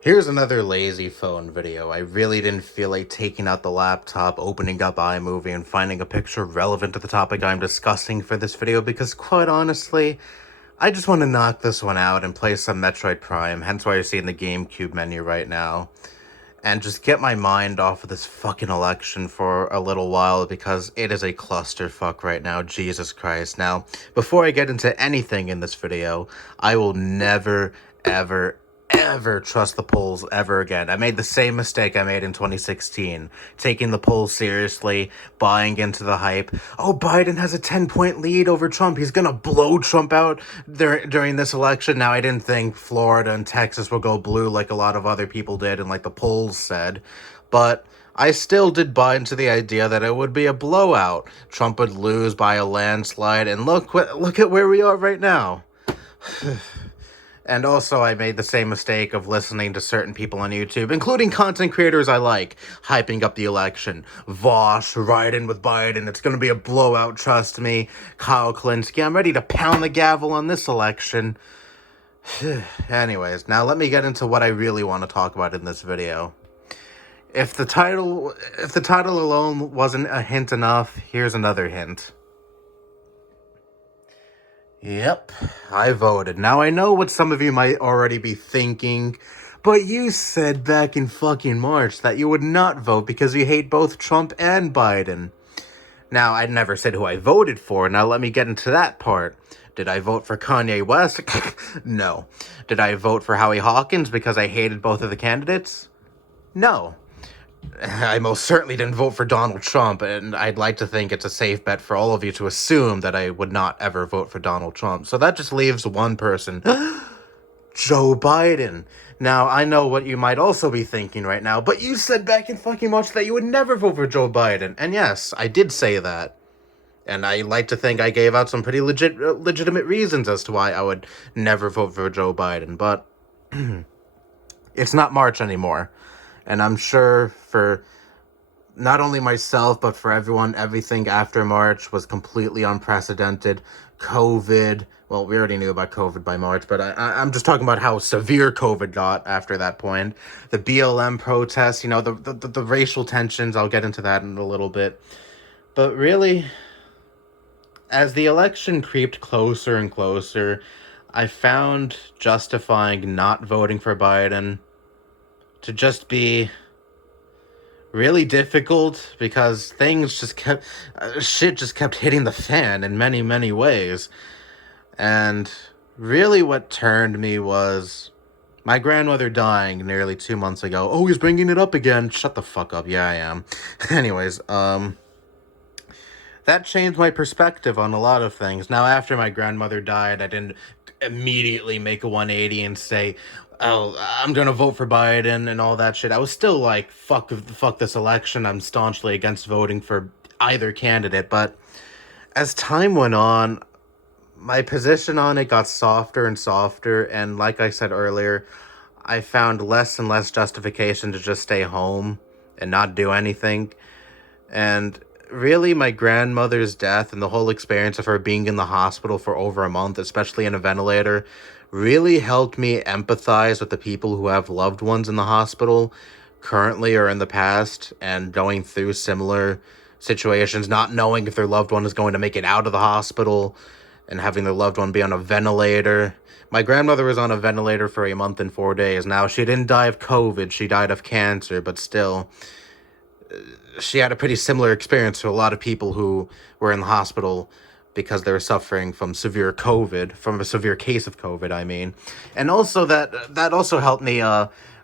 Here's another lazy phone video. I really didn't feel like taking out the laptop, opening up iMovie, and finding a picture relevant to the topic I'm discussing for this video because, quite honestly, I just want to knock this one out and play some Metroid Prime, hence why you're seeing the GameCube menu right now, and just get my mind off of this fucking election for a little while because it is a clusterfuck right now, Jesus Christ. Now, before I get into anything in this video, I will never, ever trust the polls ever again. I made the same mistake I made in 2016, taking the polls seriously, buying into the hype. Oh, Biden has a 10-point lead over Trump. He's gonna blow Trump out during this election. Now, I didn't think Florida and Texas would go blue like a lot of other people did and like the polls said, but I still did buy into the idea that it would be a blowout. Trump would lose by a landslide, and look at where we are right now. And also, I made the same mistake of listening to certain people on YouTube, including content creators I like, hyping up the election. Vosh, riding with Biden, it's gonna be a blowout, trust me. Kyle Klinsky, I'm ready to pound the gavel on this election. Anyways, now let me get into what I really want to talk about in this video. If the title alone wasn't a hint enough, here's another hint. Yep, I voted. Now, I know what some of you might already be thinking, but you said back in fucking March that you would not vote because you hate both Trump and Biden. Now, I never said who I voted for. Now, let me get into that part. Did I vote for Kanye West? No. Did I vote for Howie Hawkins because I hated both of the candidates? No. I most certainly didn't vote for Donald Trump, and I'd like to think it's a safe bet for all of you to assume that I would not ever vote for Donald Trump. So that just leaves one person, Joe Biden. Now, I know what you might also be thinking right now, but you said back in fucking March that you would never vote for Joe Biden. And yes, I did say that. And I like to think I gave out some pretty legitimate reasons as to why I would never vote for Joe Biden, but it's not March anymore. And I'm sure for not only myself, but for everyone, everything after March was completely unprecedented. COVID, well, we already knew about COVID by March, but I'm just talking about how severe COVID got after that point. The BLM protests, the racial tensions, I'll get into that in a little bit. But really, as the election creeped closer and closer, I found justifying not voting for Biden to just be really difficult because shit just kept hitting the fan in many, many ways. And really what turned me was my grandmother dying nearly 2 months ago. Oh, he's bringing it up again. Shut the fuck up. Yeah, I am. Anyways, that changed my perspective on a lot of things. Now, after my grandmother died, I didn't immediately make a 180 and say, oh, I'm gonna vote for Biden and all that shit. I was still like, fuck this election. I'm staunchly against voting for either candidate. But as time went on, my position on it got softer and softer. And like I said earlier, I found less and less justification to just stay home and not do anything. And really, my grandmother's death and the whole experience of her being in the hospital for over a month, especially in a ventilator, really helped me empathize with the people who have loved ones in the hospital currently or in the past and going through similar situations, not knowing if their loved one is going to make it out of the hospital and having their loved one be on a ventilator. My grandmother was on a ventilator for a month and 4 days. Now, she didn't die of COVID, she died of cancer, but still, she had a pretty similar experience to a lot of people who were in the hospital because they were suffering from severe COVID, from a severe case of COVID, I mean. And also that also helped me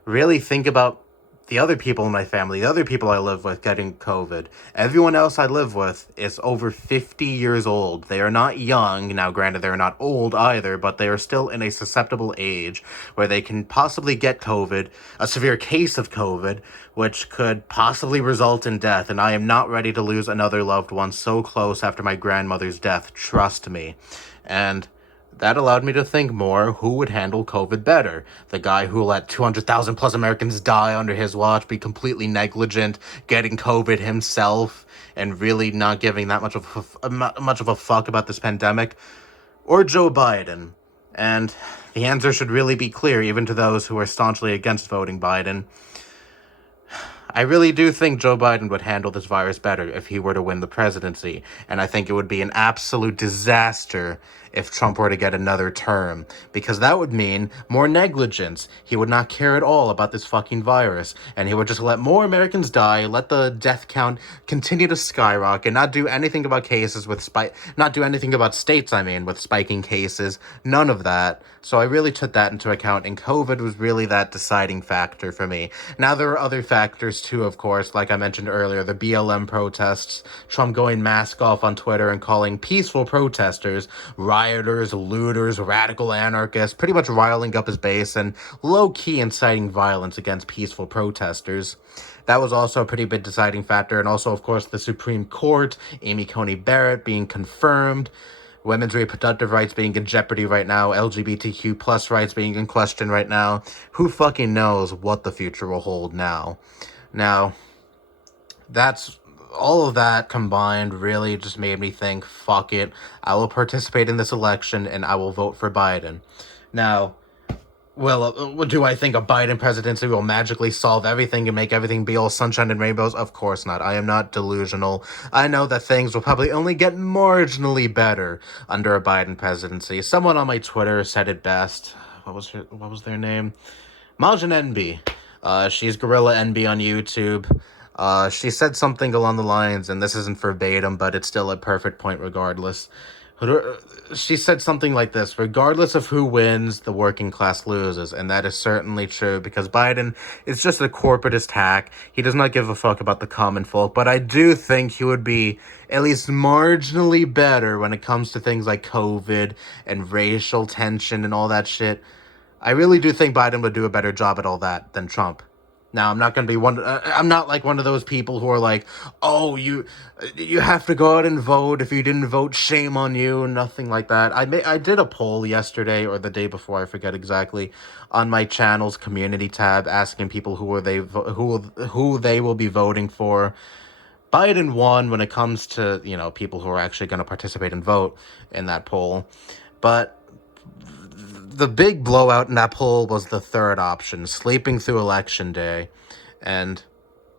really think about the other people in my family, the other people I live with getting COVID. Everyone else I live with is over 50 years old. They are not young. Now, granted, they're not old either, but they are still in a susceptible age where they can possibly get COVID, a severe case of COVID, which could possibly result in death. And I am not ready to lose another loved one so close after my grandmother's death, trust me. And that allowed me to think more who would handle COVID better. The guy who let 200,000 plus Americans die under his watch, be completely negligent, getting COVID himself, and really not giving that much of a fuck about this pandemic, or Joe Biden. And the answer should really be clear, even to those who are staunchly against voting Biden. I really do think Joe Biden would handle this virus better if he were to win the presidency, and I think it would be an absolute disaster if Trump were to get another term, because that would mean more negligence. He would not care at all about this fucking virus, and he would just let more Americans die, let the death count continue to skyrocket, not do anything about cases with not do anything about states, with spiking cases, none of that. So I really took that into account, and COVID was really that deciding factor for me. Now, there are other factors too, of course, like I mentioned earlier, the BLM protests, Trump going mask off on Twitter and calling peaceful protesters rioters, looters, radical anarchists, pretty much riling up his base and low-key inciting violence against peaceful protesters. That was also a pretty big deciding factor, and also, of course, the Supreme Court, Amy Coney Barrett being confirmed, women's reproductive rights being in jeopardy right now, LGBTQ plus rights being in question right now. Who fucking knows what the future will hold now? Now, that's all of that combined really just made me think, fuck it, I will participate in this election and I will vote for Biden. Now, do I think a Biden presidency will magically solve everything and make everything be all sunshine and rainbows? Of course not. I am not delusional. I know that things will probably only get marginally better under a Biden presidency. Someone on my Twitter said it best. What was their name? Majin NB. She's Gorilla NB on YouTube. She said something along the lines, and this isn't verbatim, but it's still a perfect point regardless. She said something like this: regardless of who wins, the working class loses. And that is certainly true, because Biden is just a corporatist hack. He does not give a fuck about the common folk, but I do think he would be at least marginally better when it comes to things like COVID and racial tension and all that shit. I really do think Biden would do a better job at all that than Trump. Now, I'm not going to be I'm not like one of those people who are like, oh, you have to go out and vote. If you didn't vote, shame on you. Nothing like that. I did a poll yesterday or the day before, I forget exactly, on my channel's community tab, asking people who they will be voting for. Biden won when it comes to, people who are actually going to participate and vote in that poll. But the big blowout in that poll was the third option, sleeping through election day. And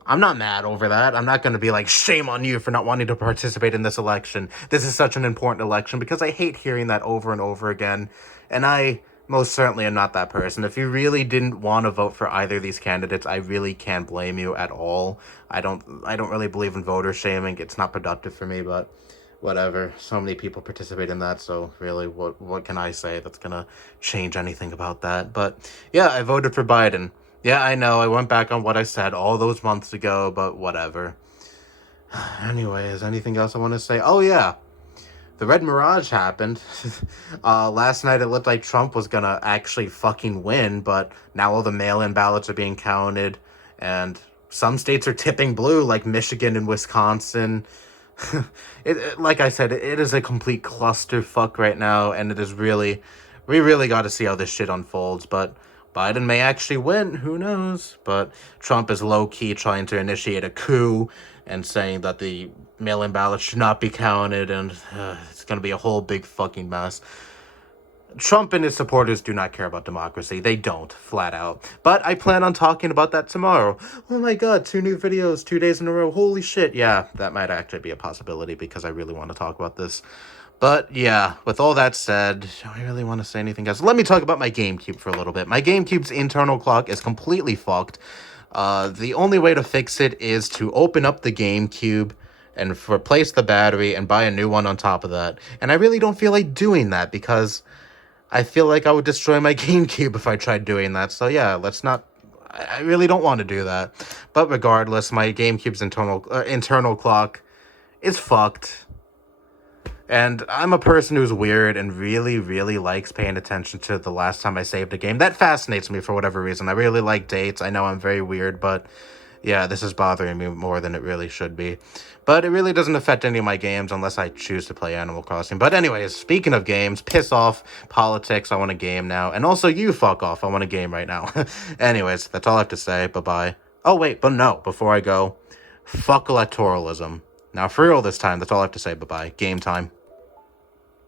I'm not mad over that. I'm not going to be like, shame on you for not wanting to participate in this election. This is such an important election, because I hate hearing that over and over again. And I most certainly am not that person. If you really didn't want to vote for either of these candidates, I really can't blame you at all. I don't really believe in voter shaming. It's not productive for me, but whatever. So many people participate in that, so really, what can I say that's gonna change anything about that? But yeah, I voted for Biden. Yeah, I know, I went back on what I said all those months ago, but whatever. Anyways, anything else I want to say? Oh yeah, the Red Mirage happened. Last night it looked like Trump was gonna actually fucking win, but now all the mail-in ballots are being counted, and some states are tipping blue, like Michigan and Wisconsin. Like I said, it is a complete clusterfuck right now, and we really got to see how this shit unfolds. But Biden may actually win, who knows? But Trump is low-key trying to initiate a coup and saying that the mail-in ballots should not be counted, and it's going to be a whole big fucking mess. Trump and his supporters do not care about democracy. They don't, flat out. But I plan on talking about that tomorrow. Oh my god, 2 new videos, 2 days in a row. Holy shit. Yeah, that might actually be a possibility, because I really want to talk about this. But yeah, with all that said, do I really want to say anything else? Let me talk about my GameCube for a little bit. My GameCube's internal clock is completely fucked. The only way to fix it is to open up the GameCube and replace the battery and buy a new one on top of that. And I really don't feel like doing that, because I feel like I would destroy my GameCube if I tried doing that. So yeah, I really don't want to do that. But regardless, my GameCube's internal clock is fucked. And I'm a person who's weird and really, really likes paying attention to the last time I saved a game. That fascinates me for whatever reason. I really like dates. I know I'm very weird, but yeah, this is bothering me more than it really should be. But it really doesn't affect any of my games unless I choose to play Animal Crossing. But anyways, speaking of games, piss off, politics, I want a game now. And also, you fuck off, I want a game right now. Anyways, that's all I have to say. Bye-bye. Oh, wait, but no, before I go, fuck electoralism. Now, for real this time, that's all I have to say. Bye-bye. Game time.